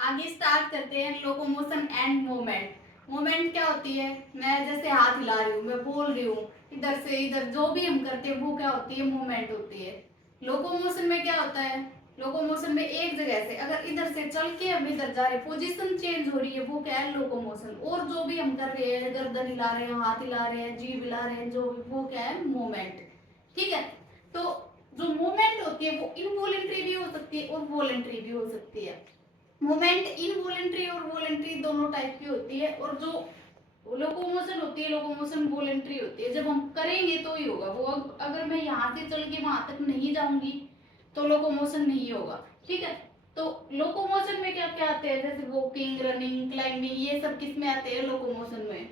आगे स्टार्ट करते हैं लोकोमोशन एंड मूवमेंट। मूवमेंट क्या होती है? मैं जैसे हाथ हिला रही हूँ, मैं बोल रही हूँ, इधर से इधर जो भी हम करते हैं वो क्या होती है? मूवमेंट होती है। लोकोमोशन में क्या होता है? लोकोमोशन में एक जगह से अगर इधर से चल के हम इधर जा रहे हैं, पोजीशन चेंज हो रही है, वो क्या है? लोकोमोशन। और जो भी हम कर रहे हैं, गर्दन हिला रहे हैं, हाथ हिला रहे हैं, जीभ हिला रहे हैं, जो भी, वो क्या है? मूवमेंट। ठीक है। तो जो मूवमेंट होती है वो इनवॉलेंट्री भी हो सकती है और वॉलेंट्री भी हो सकती है। मूवमेंट इनवॉलेंट्री और वॉलेंट्री दोनों टाइप की होती है। और जो लोकोमोशन होती है, लोकोमोशन वॉलेंट्री होती है। जब हम करेंगे तो ही होगा वो। अगर मैं यहाँ से चल के वहां तक नहीं जाऊंगी तो लोकोमोशन नहीं होगा। ठीक है। तो लोकोमोशन में क्या क्या आते हैं? जैसे वॉकिंग, रनिंग, क्लाइंबिंग, ये सब किस में आते हैं? लोकोमोशन में।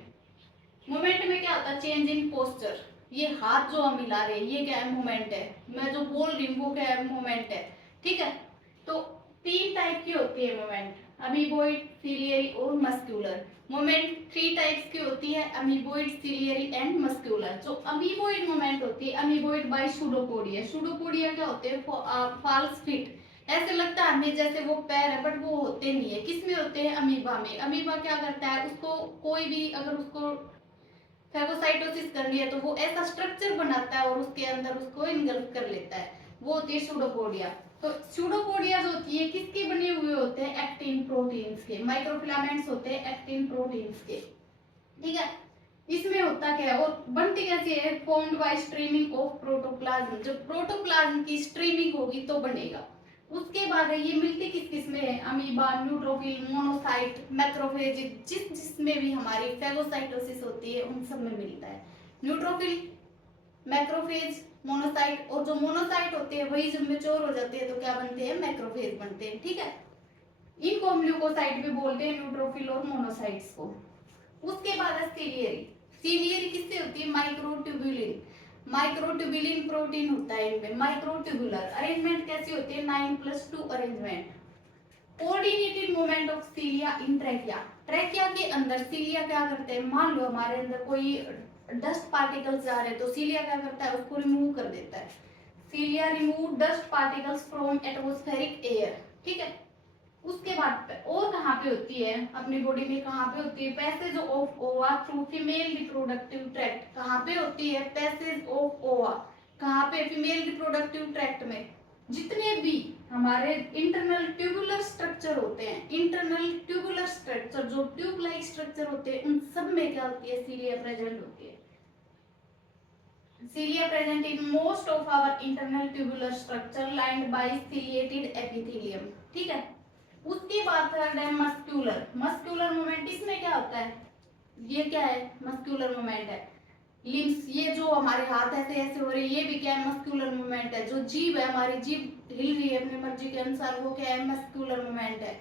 मूवमेंट में क्या होता है? Change in posture. ये हाथ जो हम हिला रहे हैं ये क्या है? मूवमेंट है। मैं जो बोल रही हूँ वो क्या है? मूवमेंट है। ठीक है। तो तीन टाइप की होती है मूवमेंट, अमीबॉइड, सीलियरी और मस्क्यूलर। मूवमेंट थ्री टाइप्स की होती है, अमीबॉइड, सीलियरी एंड मस्क्यूलर। जो अमीबॉइड मूवमेंट होती है, अमीबॉइड बाय सूडोपोडिया। सूडोपोडिया क्या होते हैं? False feet. ऐसे लगता है हमें जैसे वो पैर है, बट वो होते नहीं है। किस में होते हैं? अमीबा में। अमीबा क्या करता है? उसको कोई भी अगर उसको फैगोसाइटोसिस करनी है तो वो ऐसा स्ट्रक्चर बनाता है और उसके अंदर उसको इनगल्फ कर लेता है। वो होती है सूडोपोडिया। तो सूडोपोडिया जो होती है किसके बने हुए होते हैं? एक्टिन प्रोटीन्स के। माइक्रोफिलामेंट्स होते हैं एक्टिन प्रोटीन्स के। ठीक है। इसमें होता क्या है और बनती कैसे है? Formed by streaming of protoplasm. जब प्रोटोप्लाज्म की स्ट्रीमिंग होगी तो बनेगा। उसके बाद ये मिलती किस किस में है? अमीबा, न्यूट्रोफिल, मोनोसाइट, मैक्रोफेज, जिस जिसमें भी हमारी फैगोसाइटोसिस होती है उन सब में मिलता है। Neutrophil, macrophage, monocyte. और जो मोनोसाइट होते हैं वही जब मेच्योर हो जाते हैं तो क्या बनते हैं? मैक्रोफेज बनते हैं। ठीक है। इनको हम ल्यूकोसाइट भी बोलते हैं, न्यूट्रोफिल और मोनोसाइट्स को। उसके बाद है सीलियरी। सीलियरी किससे होती है? माइक्रोट्यूबुलिन। माइक्रोट्यूबुलिन प्रोटीन होता है इनमें। माइक्रोट्यूबुलर अरेंजमेंट कैसी होती है? 9+2 arrangement. Coordinated movement of सीलिया in trachea. Trachea के अंदर सीलिया क्या करते हैं? मान लो हमारे अंदर कोई डस्ट पार्टिकल्स आ रहे हैं तो सीलिया क्या करता है? उसको रिमूव कर देता है। Cilia remove dust particles from atmospheric air. ठीक है। उसके बाद और कहाँ पे होती है अपनी बॉडी में? कहाँ पे होती है? पैसेज ऑफ ओवा थ्रू फीमेल रिप्रोडक्टिव ट्रैक्ट। कहाँ पे होती है? पैसेज ऑफ ओवा। कहाँ पे? फीमेल रिप्रोडक्टिव ट्रैक्ट में। जितने भी हमारे इंटरनल ट्यूबुलर स्ट्रक्चर होते हैं, इंटरनल ट्यूबुलर स्ट्रक्चर जो ट्यूब लाइक स्ट्रक्चर होते हैं, उन सब में क्या होती है? सीलिया प्रेजेंट होती है। Cilia present in most of our internal tubular structure lined by ciliated epithelium. ठीक है। उसके बाद थर्ड है मस्क्यूलर। मस्क्यूलर मूवमेंट, इसमें क्या होता है? ये क्या है? मस्क्यूलर मूवमेंट है। लिम्स, ये जो हमारे हाथ ऐसे ऐसे हो रहे हैं ये भी क्या है? मस्क्यूलर मूवमेंट है। जो जीभ है हमारी, जीभ हिल रही है अपनी मर्जी के अनुसार, वो क्या है? मस्क्यूलर मूवमेंट है।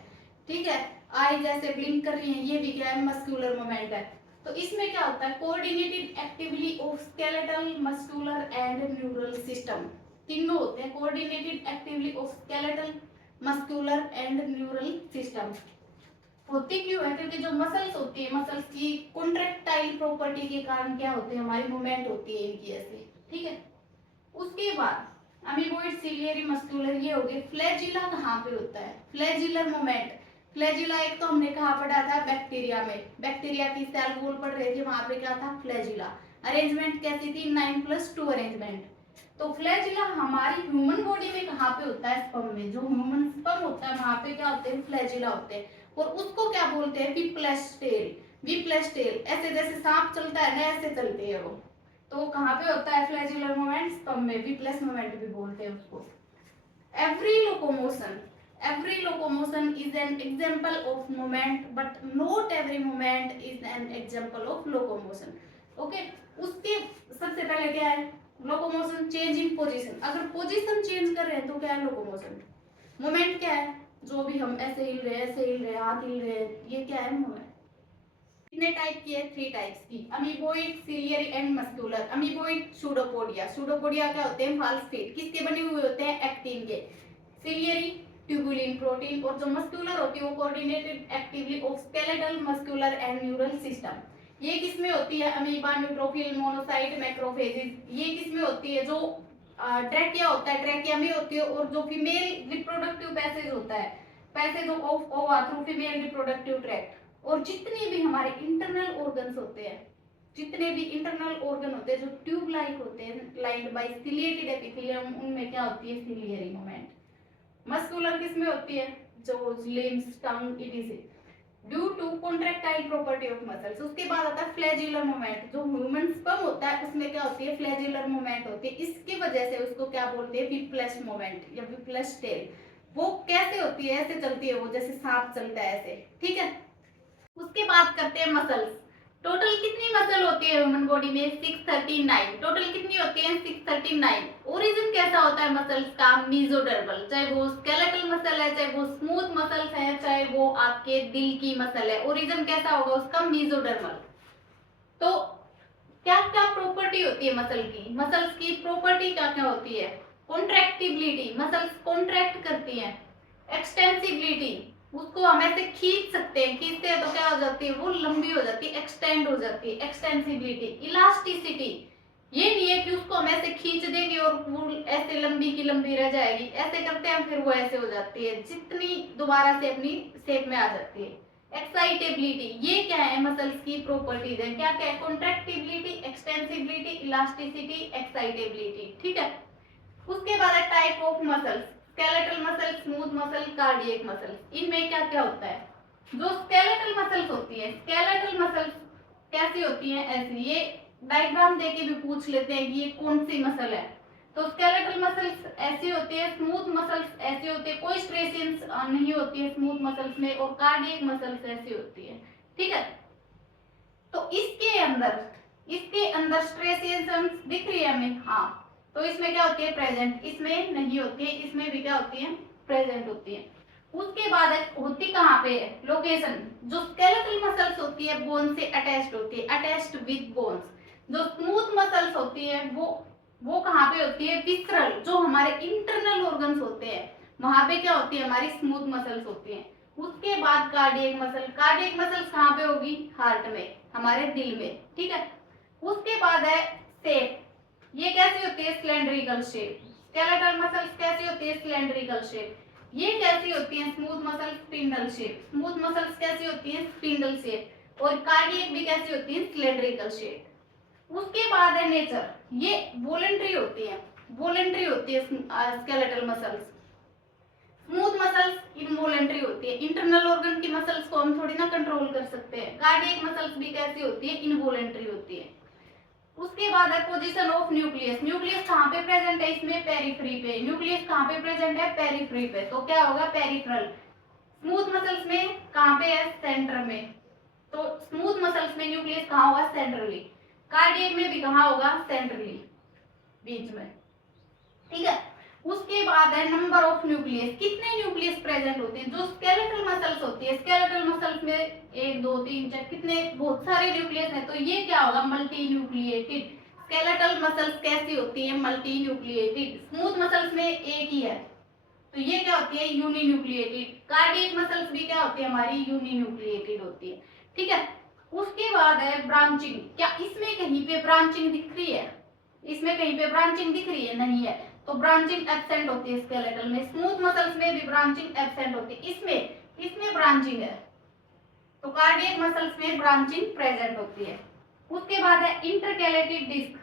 ठीक है। आई जैसे ब्लिंक कर रही है, ये भी क्या है? मस्क्यूलर मूवमेंट है। तो इसमें क्या होता है? Coordinated actively of skeletal, muscular and neural system. तीनों होते हैं coordinated actively of skeletal, muscular and neural system. होती क्यों है? क्योंकि जो मसल्स होती है, मसल्स की कॉन्ट्रैक्टाइल प्रॉपर्टी के कारण क्या होते हैं? हमारी मूवमेंट होती है इनकी ऐसे। ठीक है। उसके बाद अमीबॉइड, सीलियरी, मस्कुलर, ये हो गए। फ्लैजिला कहाँ पे होता है? Flagellar movement. फ्लैजिला एक तो हमने कहा पढ़ा था? बैक्टीरिया में। बैक्टीरिया की सेल वॉल पढ़ रहे थे, वहां पे क्या था? फ्लैजिला। अरेंजमेंट कैसी थी? 9+2 अरेंजमेंट। तो फ्लैजिला हमारी ह्यूमन बॉडी में कहाँ पे होता है? स्पर्म में। जो ह्यूमन स्पर्म होता है वहां पे क्या होते हैं? फ्लैजिला होते हैं। और उसको क्या बोलते हैं? विप्लेस्टेल। विप्लेस्टेल ऐसे जैसे सांप चलता है ना, ऐसे चलते हैं वो। तो कहाँ पे होता है फ्लैजिलर मूवमेंट? स्पर्म में। विप्लेस मूवमेंट भी बोलते हैं उसको। every locomotion is an example of movement but not every movement is an example of locomotion. Okay. उसके सबसे पहले क्या है? Locomotion change in position. अगर पोजीशन चेंज कर रहे हैं तो क्या है? लोकोमोशन। मोमेंट क्या है? जो भी हम ऐसे हिल रहे हैं, ऐसे हिल रहे हैं, हाथ हिल रहे हैं, ये क्या है? मोमेंट। कितने टाइप की है? थ्री टाइप्स की, amoeboid, ciliary and muscular. Amoeboid pseudopodia. Pseudopodia क्या होते हैं? False feet. किसके बने हुए होते हैं? एक्टिन के। Ciliary tubulin protein. और जो मस्कुलर होती है वो coordinated actively of skeletal, muscular and neural system. ये किसमें होती है? Amoeba, neutrophil, monocyte, macrophages. ये किसमें होती है? जो ट्रैकिया होता है, ट्रैकिया में होती है। और जो फीमेल रिप्रोडक्टिव पैसेज होता है पैसेज ऑफ ओवा थ्रू फीमेल रिप्रोडक्टिव ट्रैक्ट। और जितने भी हमारे इंटरनल ऑर्गन्स होते हैं, जितने भी इंटरनल ऑर्गन होते हैं जो ट्यूब लाइक होते हैं लाइंड बाय सिलिएटेड एपिथेलियम, उनमें क्या होती है सिलियरी मूवमेंट। मस्कुलर किसमें होती है, जो limbs tongue it due to contractile property of muscles. उसके बाद आता है फ्लैजिलर मूवमेंट, जो ह्यूमन स्पर्म होता है उसमें क्या होती है फ्लैजिलर मूवमेंट होती है। इसकी वजह से उसको क्या बोलते हैं विप्लश मूवमेंट या विप्लश टेल। वो कैसे होती है, ऐसे चलती है वो जैसे सांप चलता है ऐसे, ठीक है। उसके बाद करते हैं मसल्स। टोटल कितनी मसल होती है ह्यूमन बॉडी में, 639। टोटल कितनी होती है 639। ओरिजिन कैसा होता है मसल्स का, मीजोडर्मल, चाहे वो स्केलेटल मसल है, चाहे वो स्मूथ मसल्स है, चाहे वो आपके दिल की मसल है, ओरिजिन कैसा होगा उसका मीजोडर्मल। तो क्या क्या प्रॉपर्टी होती है मसल की, मसल्स की प्रॉपर्टी क्या क्या होती है, कॉन्ट्रैक्टिबिलिटी, मसल्स कॉन्ट्रैक्ट करती हैं, एक्सटेंसिबिलिटी, उसको हम ऐसे खींच सकते हैं, खींचते हैं तो क्या हो जाती है वो लंबी हो जाती है, एक्सटेंड हो जाती है, एक्सटेंसिबिलिटी। इलास्टिसिटी, ये नहीं है कि उसको हम ऐसे खींच देंगे और वो ऐसे लंबी की लंबी रह जाएगी, ऐसे करते हैं फिर वो ऐसे हो जाती है, जितनी दोबारा से अपनी शेप में आ जाती है। एक्साइटेबिलिटी, ये क्या है मसल्स की प्रॉपर्टीज है, क्या क्या है, कॉन्ट्रैक्टिबिलिटी, एक्सटेंसिबिलिटी, इलास्टिसिटी, एक्साइटेबिलिटी, ठीक है। उसके बाद है type of muscles, skeletal muscle, smooth muscle, cardiac muscle. इनमें क्या क्या होता है, जो स्केलेटल मसल्स होती है, स्केलेटल मसल्स कैसी होती हैं, ऐसी, ये डायग्राम देके भी पूछ लेते हैं कि ये कौन सी मसल है। तो स्केलेटल मसल्स ऐसी होती है, स्मूथ मसल्स ऐसी होती है, कोई स्ट्रेसेंस नहीं होती है स्मूथ मसल्स में, और कार्डियक मसल्स ऐसी होती है, ठीक है। तो इसके अंदर स्ट्रेसेंस दिख रही है हमें, हाँ, तो इसमें क्या होती है प्रेजेंट, इसमें नहीं होती है, इसमें भी क्या होती है प्रेजेंट होती है। उसके बाद होती कहाँ पे है लोकेशन, जो स्केलेटल मसल्स होती है बोन से अटैच्ड होती है, अटैच्ड विद बोन्स। जो स्मूथ मसल्स होती है वो कहाँ पे होती है, विसरल, जो हमारे इंटरनल ऑर्गन्स होते हैं वहां पे क्या होती है हमारी स्मूथ मसल्स होती हैं। उसके बाद कार्डियक मसल, कार्डियक मसल्स कहाँ पे होगी, हार्ट में, हमारे दिल में, ठीक है। उसके बाद है शेप, ये कैसी होती है सिलेंड्रिकल शेप। स्केलेटल मसल्स कैसी होती है सिलेंड्रिकल शेप, ये कैसी होती है smooth muscle spindle shape, smooth muscles कैसी होती है स्पिंडल शेप, और कार्डियक भी कैसी होती है सिलेंड्रिकल शेप। उसके बाद है नेचर, ये वॉलंटरी होती है, वॉलंटरी होती है skeletal muscles. Smooth muscles involuntary होती है, इंटरनल ऑर्गन की मसल्स को हम थोड़ी ना कंट्रोल कर सकते हैं। कार्डियक मसल्स भी कैसी होती है इनवॉलंटरी होती है। उसके बाद है पोजीशन ऑफ न्यूक्लियस, न्यूक्लियस कहाँ पे प्रेजेंट है इसमें, पेरिफ्री पे, न्यूक्लियस कहाँ पे प्रेजेंट है पेरिफ्री पे, तो क्या होगा पेरिफेरल। स्मूथ मसल्स में कहाँ पे है सेंटर में, तो स्मूथ मसल्स में न्यूक्लियस कहाँ होगा सेंट्रली, कार्डियक में भी कहाँ होगा सेंट्रली, बीच में, ठीक है। उसके बाद है नंबर ऑफ न्यूक्लियस, कितने न्यूक्लियस प्रेजेंट होते हैं, जो स्केलेटल मसल्स होती है, स्केलेटल मसल्स में 1 2 3 4 कितने बहुत सारे न्यूक्लियस है, तो ये क्या होगा मल्टी न्यूक्लिएटेड। स्केलेटल मसल्स कैसी होती है मल्टी न्यूक्लिएटेड, स्मूथ मसल्स में एक ही है, तो ये क्या होती है यूनी न्यूक्लिएटेड। कार्डियक मसल्स भी क्या होती है हमारी यूनी न्यूक्लिएटेड होती है, ठीक है। उसके बाद है ब्रांचिंग, क्या इसमें कहीं पे ब्रांचिंग दिख रही है, इसमें कहीं पे ब्रांचिंग दिख रही है, नहीं है, तो ब्रांचिंग एब्सेंट होती है स्केलेटल में। स्मूथ मसल्स में भी ब्रांचिंग एब्सेंट होती है, इसमें ब्रांचिंग है, तो कार्डियक मसल्स में ब्रांचिंग प्रेजेंट होती है। उसके बाद है इंटरकैलेटेड डिस्क,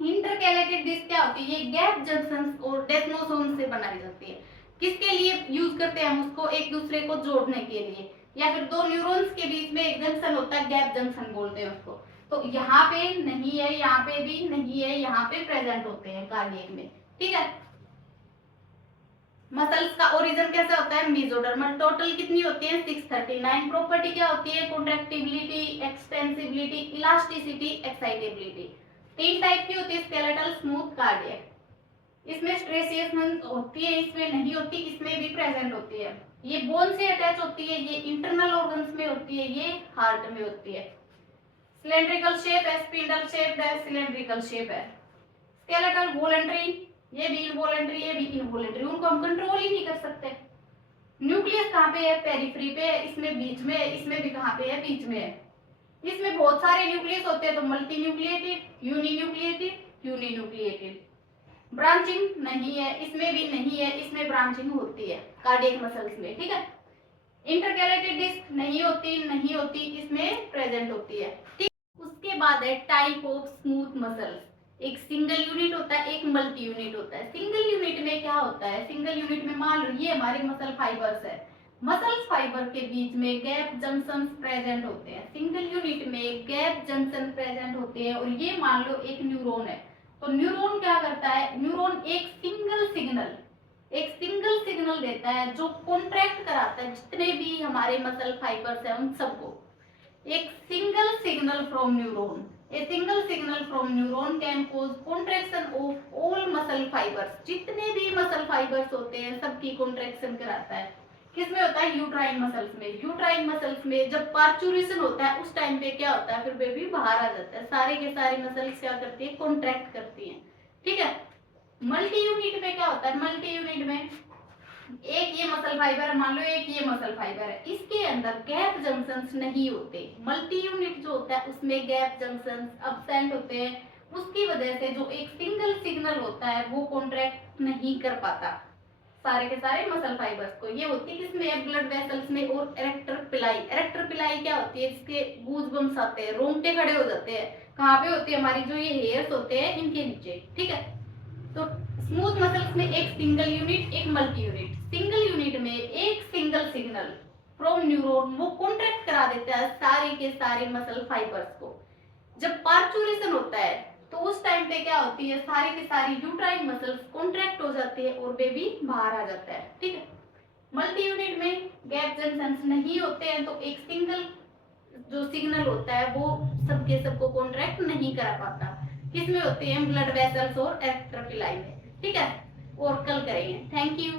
इंटरकैलेटेड डिस्क क्या होती है, ये गैप जंक्शन और डेस्मोसोम से बनाई जाती है। किसके लिए यूज करते हैं हम उसको, एक दूसरे को जोड़ने के लिए, या फिर दो न्यूरॉन्स के बीच में एक जंक्शन होता है गैप जंक्शन बोलते हैं उसको। तो यहाँ पे नहीं है, यहाँ पे भी नहीं है, यहाँ पे प्रेजेंट होते हैं कार्डियक में, ठीक है। मसल्स का ओरिजिन कैसे होता है मेसोडर्मल। टोटल कितनी होती है 639। प्रॉपर्टी क्या होती है contractibility, extensibility, elasticity, excitability. 3 type की होती है स्केलेटल, स्मूथ, कार्डियक। इसमें स्ट्रेसिएशन होती है, इसमें नहीं होती, इसमें भी प्रेजेंट होती है। ये बोन से अटैच होती है, ये इंटरनल ऑर्गन्स में होती है, ये हार्ट में होती है। सिलेंड्रिकल शेप है, स्पिंडल शेप है, सिलेंड्रिकल शेप है। स्केलेटल वॉलंटरी, ये भी इनवॉलंटरी, ये भी इनवॉलंटरी, उनको हम कंट्रोल ही नहीं कर सकते। न्यूक्लियस कहाँ पे है पेरिफेरी पे, इसमें बीच में, इसमें भी कहाँ पे है बीच में है। इसमें बहुत सारे न्यूक्लियस होते हैं, तो multinucleated, uninucleated, uninucleated. Branching नहीं है, इसमें भी नहीं है, इसमें ब्रांचिंग होती है कार्डियक मसल्स में, ठीक है। इंटरकैलेटेड डिस्क नहीं होती, इसमें प्रेजेंट होती है, ठीक। उसके बाद है टाइप ऑफ स्मूथ मसल्स। एक सिंगल यूनिट होता है, एक मल्टी यूनिट होता है। सिंगल यूनिट में क्या होता है, सिंगल यूनिट में मान लो ये हमारे मसल फाइबर्स है, मसल फाइबर के बीच में गैप जंक्शन प्रेजेंट होते हैं। सिंगल यूनिट में गैप जंक्शन प्रेजेंट होते हैं, और ये मान लो एक न्यूरॉन है, तो न्यूरॉन क्या करता है, न्यूरॉन एक सिंगल सिग्नल देता है जो कॉन्ट्रैक्ट कराता है जितने भी हमारे मसल फाइबर्स हैं उन सबको। एक single signal from neuron, a single signal from neuron can cause contraction of all muscle fibres. जितने भी मसल फाइबर्स होते हैं सबकी कॉन्ट्रैक्शन कराता है। किसमें होता है, यूट्राइन मसल्स में। यूट्राइन मसल्स में जब पार्चुरेशन होता है उस टाइम पे क्या होता है, फिर बेबी बाहर आ जाता है, सारे के सारे मसल्स क्या करती है, कॉन्ट्रैक्ट करती हैं, ठीक है। मल्टी यूनिट में क्या होता है, मल्टी यूनिट में एक ये मसल फाइबर है, मान लो एक ये मसल फाइबर है, इसके अंदर गैप जंक्शंस नहीं होते। मल्टी यूनिट जो होता है उसमें गैप जंक्शंस अब्सेंट होते हैं, उसकी वजह से जो एक सिंगल सिग्नल होता है वो कॉन्ट्रैक्ट नहीं कर पाता सारे के सारे मसल फाइबर्स को। ये होती है किसमें, ब्लड वेसल्स में और एरेक्टर पिलाई। एरेक्टर पिलाई क्या होती है, इसके गूज बम्स आते हैं, रोंगटे खड़े हो जाते हैं। कहाँ पे होती है, हमारी जो ये हेयर्स होते हैं इनके नीचे, ठीक है। तो स्मूथ मसल्स में एक सिंगल यूनिट, एक मल्टी यूनिट। सिंगल यूनिट में एक सिंगल सिग्नल फ्रॉम न्यूरॉन वो कॉन्ट्रैक्ट करा देता है सारे के सारे मसल फाइबर्स को। जब पार्चुरेशन होता है तो उस टाइम पे क्या होती है, सारी की सारी यूट्राइन मसल्स कॉन्ट्रैक्ट हो जाती है और बेबी बाहर आ जाता है, ठीक है। मल्टी यूनिट में गैप जंक्शंस नहीं होते हैं, तो एक सिंगल जो सिग्नल होता है वो सबके सबको कॉन्ट्रैक्ट नहीं करा पाता। किसमें होते हैं, ब्लड वेसल्स और एरेक्टर पिलाई में, ठीक है। और कल करेंगे। Thank you.